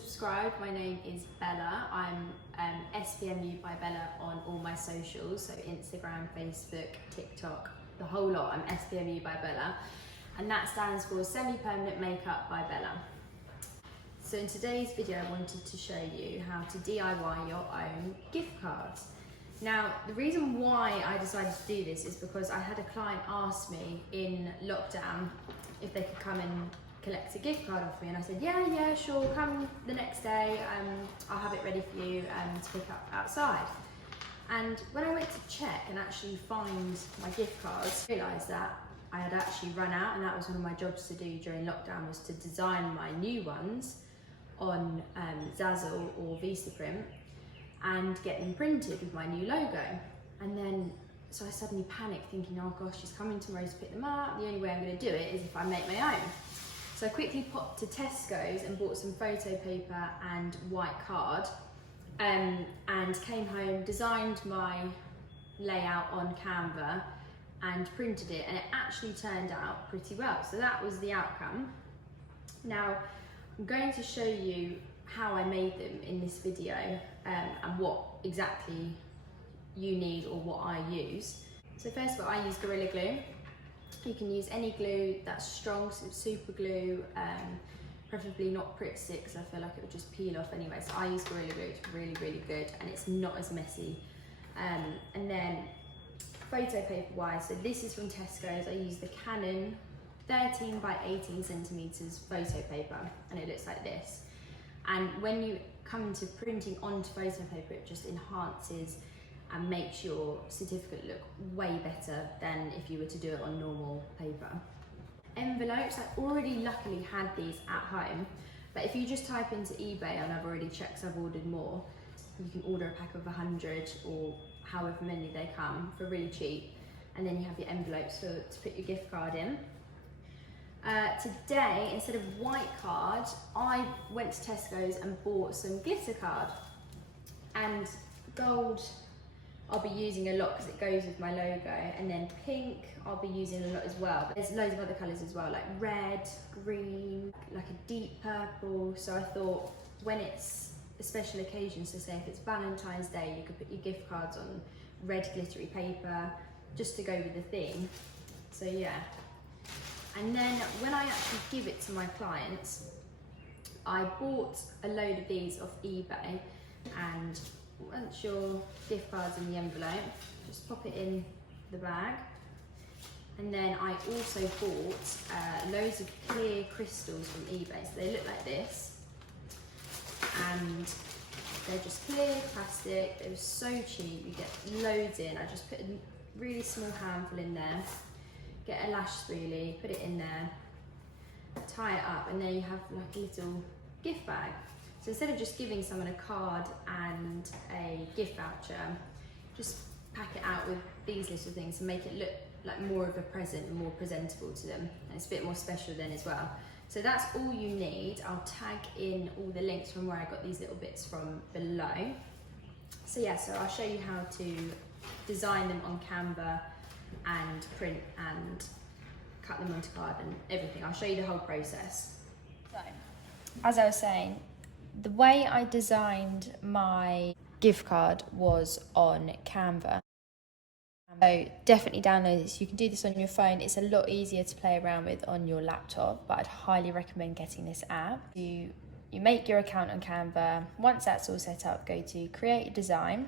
subscribed, my name is Bella. I'm SPMU by Bella on all my socials, so Instagram, Facebook, TikTok, the whole lot. I'm SPMU by Bella, and that stands for Semi-Permanent Makeup by Bella. So in today's video, I wanted to show you how to DIY your own gift cards. Now, the reason why I decided to do this is because I had a client ask me in lockdown if they could come and collect a gift card off me, and I said, yeah, sure, come the next day, I'll have it ready for you to pick up outside. And when I went to check and actually find my gift cards, I realised that I had actually run out, and that was one of my jobs to do during lockdown, was to design my new ones on Zazzle or Vistaprint and get them printed with my new logo. And then, so I suddenly panicked thinking, oh gosh, she's coming tomorrow to pick them up. The only way I'm going to do it is if I make my own. So I quickly popped to Tesco's and bought some photo paper and white card, and came home, designed my layout on Canva and printed it, and it actually turned out pretty well. So that was the outcome. Now, I'm going to show you how I made them in this video, and what exactly you need or what I use. So first of all, I use Gorilla Glue. You can use any glue that's strong, so super glue, preferably not Pritt Stick because I feel like it would just peel off anyway. So I use Gorilla Glue, it's really good and it's not as messy. And then photo paper wise, so this is from Tesco's. I use the Canon 13 by 18 centimeters photo paper, and it looks like this. And when you come to printing onto photo paper, it just enhances and makes your certificate look way better than if you were to do it on normal paper. Envelopes, I already luckily had these at home, but if you just type into eBay, and I've already checked, I've ordered more, you can order a pack of 100 or however many they come for really cheap, and then you have your envelopes to put your gift card in. Today, instead of white card, I went to Tesco's and bought some glitter card, and gold I'll be using a lot because it goes with my logo, and then pink I'll be using a lot as well. But there's loads of other colours as well, like red, green, like a deep purple. So I thought when it's a special occasion, so say if it's Valentine's Day, you could put your gift cards on red glittery paper just to go with the theme. So yeah. And then when I actually give it to my clients, I bought a load of these off eBay, and once your gift card's in the envelope, just pop it in the bag. And then I also bought loads of clear crystals from eBay. So they look like this, and they're just clear plastic. They were so cheap, you get loads in. I just put a really small handful in there, get a lash spoolie, put it in there, tie it up, and there you have like a little gift bag. So instead of just giving someone a card and a gift voucher, just pack it out with these little things and make it look like more of a present and more presentable to them. And it's a bit more special then as well. So that's all you need. I'll tag in all the links from where I got these little bits from below. So yeah, so I'll show you how to design them on Canva and print and cut them onto card and everything. I'll show you the whole process. So, as I was saying, the way I designed my gift card was on Canva. So definitely download this. You can do this on your phone. It's a lot easier to play around with on your laptop, but I'd highly recommend getting this app. You make your account on Canva. Once that's all set up, go to Create a Design,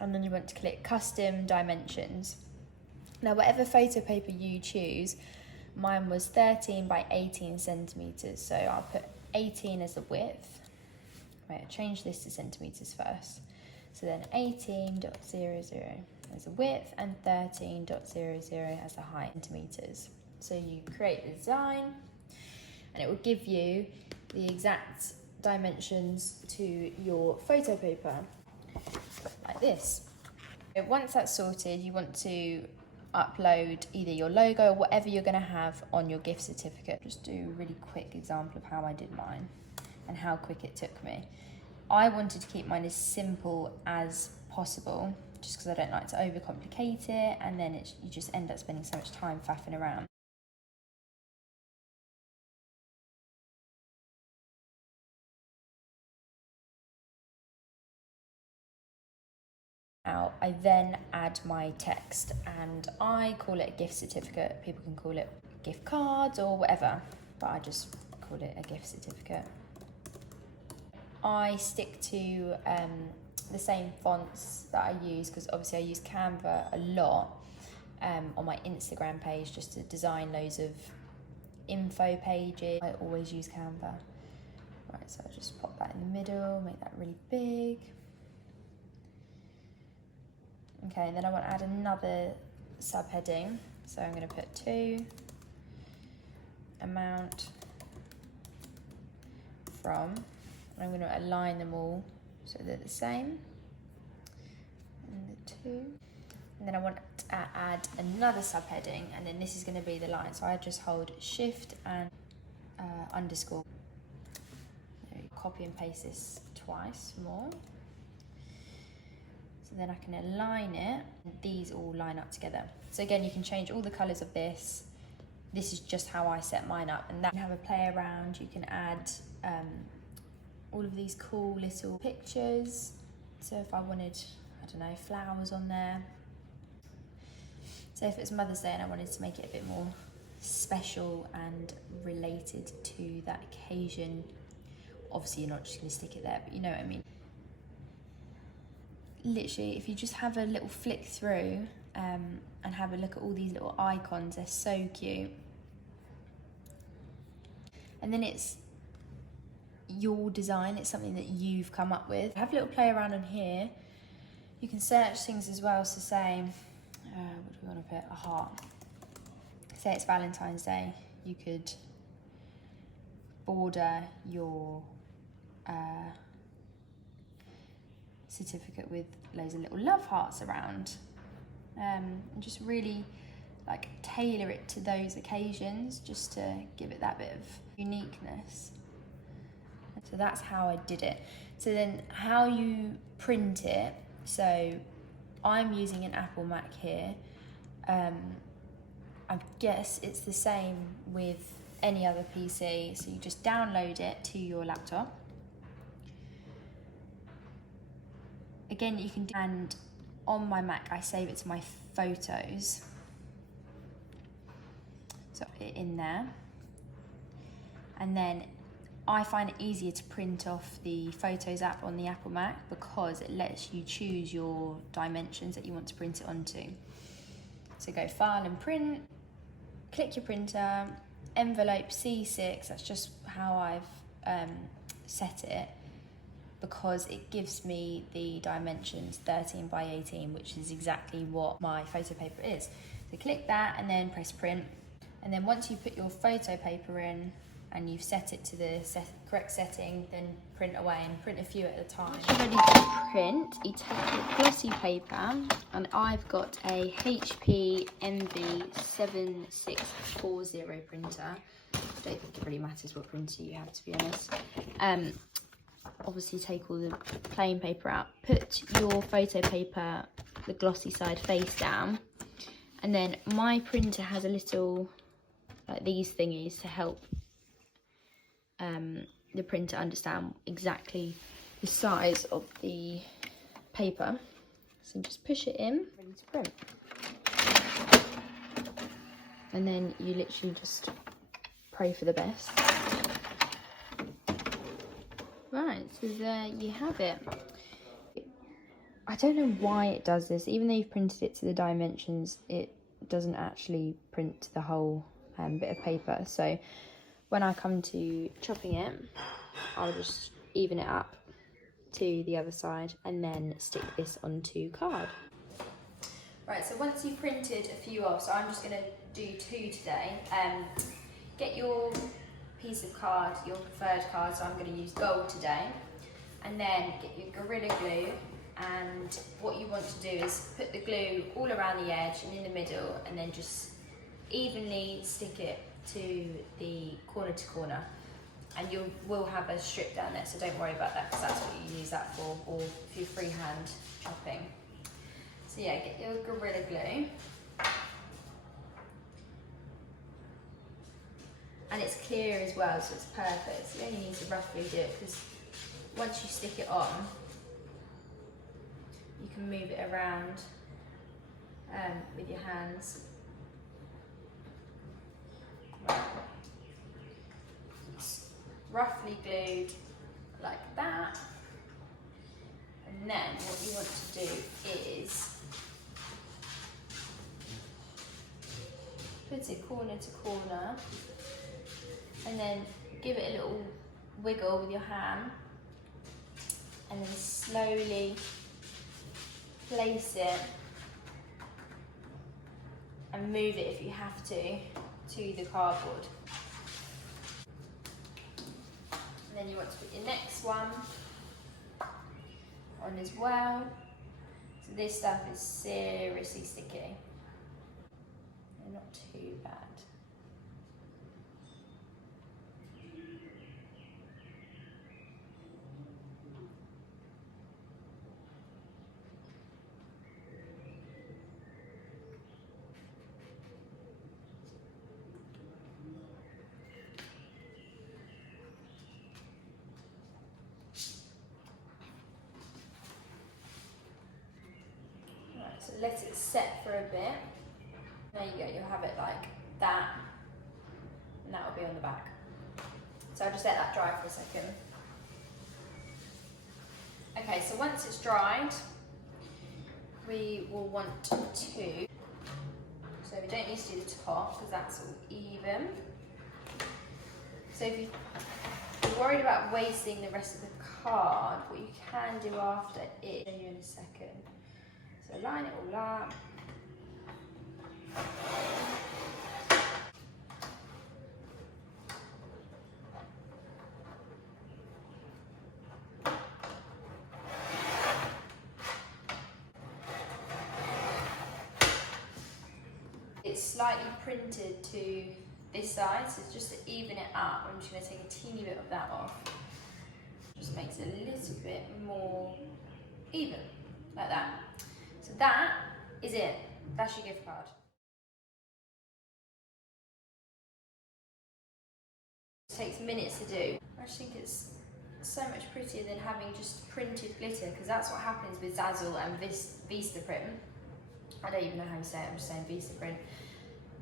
and then you want to click Custom Dimensions. Now, whatever photo paper you choose, mine was 13 by 18 centimeters. So I'll put 18 as the width. Right, I'll change this to centimeters first. So then 18.00 as the width and 13.00 as the height, centimeters. So you create the design, and it will give you the exact dimensions to your photo paper, like this. Once that's sorted, you want to upload either your logo or whatever you're going to have on your gift certificate. Just do a really quick example of how I did mine and how quick it took me. I wanted to keep mine as simple as possible, just because I don't like to overcomplicate it, and then you just end up spending so much time faffing around. out, I then add my text, and I call it a gift certificate. People can call it gift cards or whatever, but I just call it a gift certificate. I stick to the same fonts that I use, because obviously I use Canva a lot on my Instagram page just to design loads of info pages. I always use Canva. Right, so I'll just pop that in the middle, make that really big. Okay, and then I want to add another subheading. So I'm going to put to amount from, and I'm going to align them all so they're the same. And the two. And then I want to add another subheading, and then this is going to be the line. So I just hold shift and underscore. Copy and paste this twice more. So then I can align it, and these all line up together. So again, you can change all the colours of this. This is just how I set mine up, and that you can have a play around. You can add all of these cool little pictures. So if I wanted, I don't know, flowers on there. So if it's Mother's Day and I wanted to make it a bit more special and related to that occasion, obviously you're not just going to stick it there, but you know what I mean. Literally, if you just have a little flick through and have a look at all these little icons, they're so cute. And then it's your design, it's something that you've come up with. Have a little play around on here. You can search things as well, so say, what do we want to put? A heart. Say it's Valentine's Day, you could border your certificate with loads of little love hearts around, and just really like tailor it to those occasions, just to give it that bit of uniqueness. So that's how I did it. So then how you print it, so I'm using an Apple Mac here. I guess it's the same with any other PC, so you just download it to your laptop. Again, you can, and on my Mac I save it to my photos, so in there, and then I find it easier to print off the Photos app on the Apple Mac because it lets you choose your dimensions that you want to print it onto. So go File and Print, click your printer, envelope C6, that's just how I've set it, because it gives me the dimensions 13 by 18, which is exactly what my photo paper is. So click that and then press print. And then once you put your photo paper in and you've set it to the correct setting, then print away and print a few at a time. Once you're ready to print, you take your glossy paper, and I've got a HP MV7640 printer. I don't think it really matters what printer you have, to be honest. Obviously take all the plain paper out, put your photo paper, the glossy side, face down, and then my printer has a little, like these thingies to help the printer understand exactly the size of the paper. So just push it in, ready to print. And then you literally just pray for the best. Right, so there you have it. I don't know why it does this. Even though you've printed it to the dimensions, it doesn't actually print the whole bit of paper. So when I come to chopping it, I'll just even it up to the other side and then stick this onto card. Right, so once you've printed a few off, so I'm just going to do 2 today. Get your piece of card, your preferred card, so I'm going to use gold today, and then get your Gorilla Glue, and what you want to do is put the glue all around the edge and in the middle, and then just evenly stick it to the corner to corner, and you will have a strip down there, so don't worry about that because that's what you use that for, or if you're freehand chopping. So yeah, get your Gorilla Glue. And it's clear as well, so it's perfect. So you only need to roughly do it, because once you stick it on, you can move it around with your hands. Right. It's roughly glued like that. And then what you want to do is put it corner to corner and then give it a little wiggle with your hand and then slowly place it and move it if you have to the cardboard. And then you want to put your next one on as well. So this stuff is seriously sticky. They're not too bad. So let it set for a bit. There you go, you'll have it like that, and that will be on the back. So I'll just let that dry for a second. Okay, so once it's dried, we will want to, so we don't need to do the top because that's all even. So if you're worried about wasting the rest of the card, what you can do after is, I'll show you in a second. So line it all up. It's slightly printed to this side, so just to even it up, I'm just going to take a teeny bit of that off. Just makes it a little bit more even, like that. So that is it. That's your gift card. It takes minutes to do. I just think it's so much prettier than having just printed glitter, because that's what happens with Zazzle and Vistaprint. I don't even know how you say it, I'm just saying Vistaprint.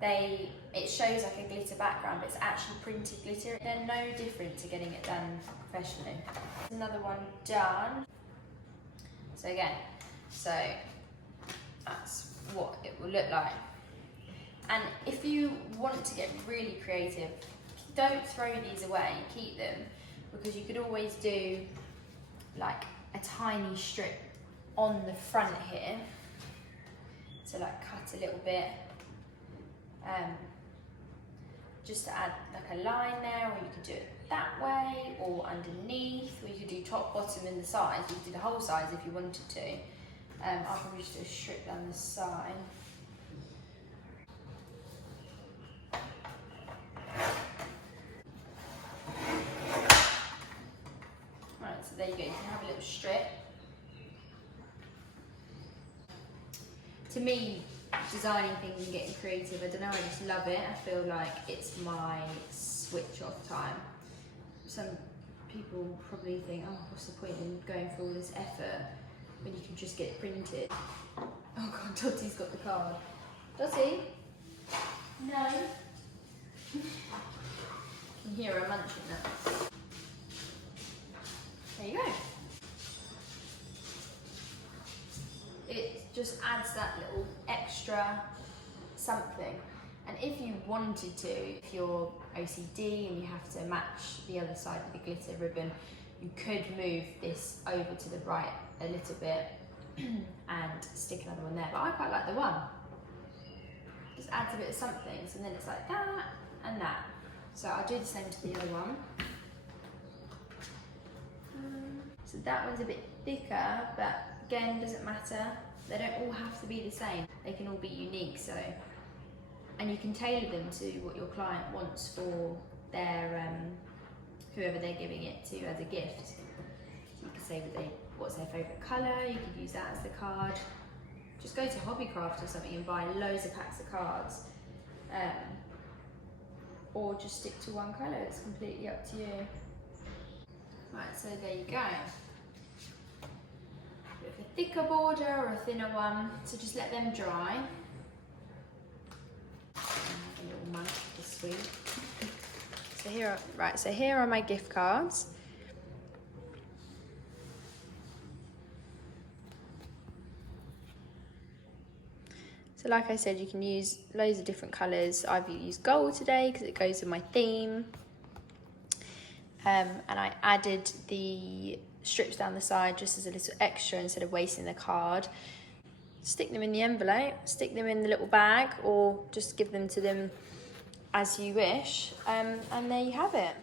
It shows like a glitter background, but it's actually printed glitter. They're no different to getting it done professionally. Another one done. So again, that's what it will look like. And if you want to get really creative, don't throw these away, keep them, because you could always do like a tiny strip on the front here. So like cut a little bit, just to add like a line there, or you could do it that way, or underneath, or you could do top, bottom and the sides. You could do the whole sides if you wanted to. I'll probably just do a strip down the side. Right, so there you go, you can have a little strip. To me, designing things and getting creative, I don't know, I just love it. I feel like it's my switch off time. Some people probably think, oh, what's the point in going through all this effort when you can just get it printed? Oh God, Dottie's got the card. Dottie? No? You can hear her munching that. There you go. It just adds that little extra something. And if you wanted to, if you're OCD and you have to match the other side with the glitter ribbon, you could move this over to the right a little bit and stick another one there. But I quite like the one. Just adds a bit of something, so then it's like that and that. So I'll do the same to the other one. So that one's a bit thicker, but again, doesn't matter. They don't all have to be the same. They can all be unique, so. And you can tailor them to what your client wants for their, whoever they're giving it to as a gift. So you can say what's their favourite colour, you could use that as the card. Just go to Hobbycraft or something and buy loads of packs of cards. Or just stick to one colour, it's completely up to you. Right, so there you go. Bit of a thicker border or a thinner one, so just let them dry. A little mug this week. So here are my gift cards. So like I said, you can use loads of different colours. I've used gold today because it goes with my theme. And I added the strips down the side just as a little extra instead of wasting the card. Stick them in the envelope, stick them in the little bag, or just give them to them as you wish. And there you have it.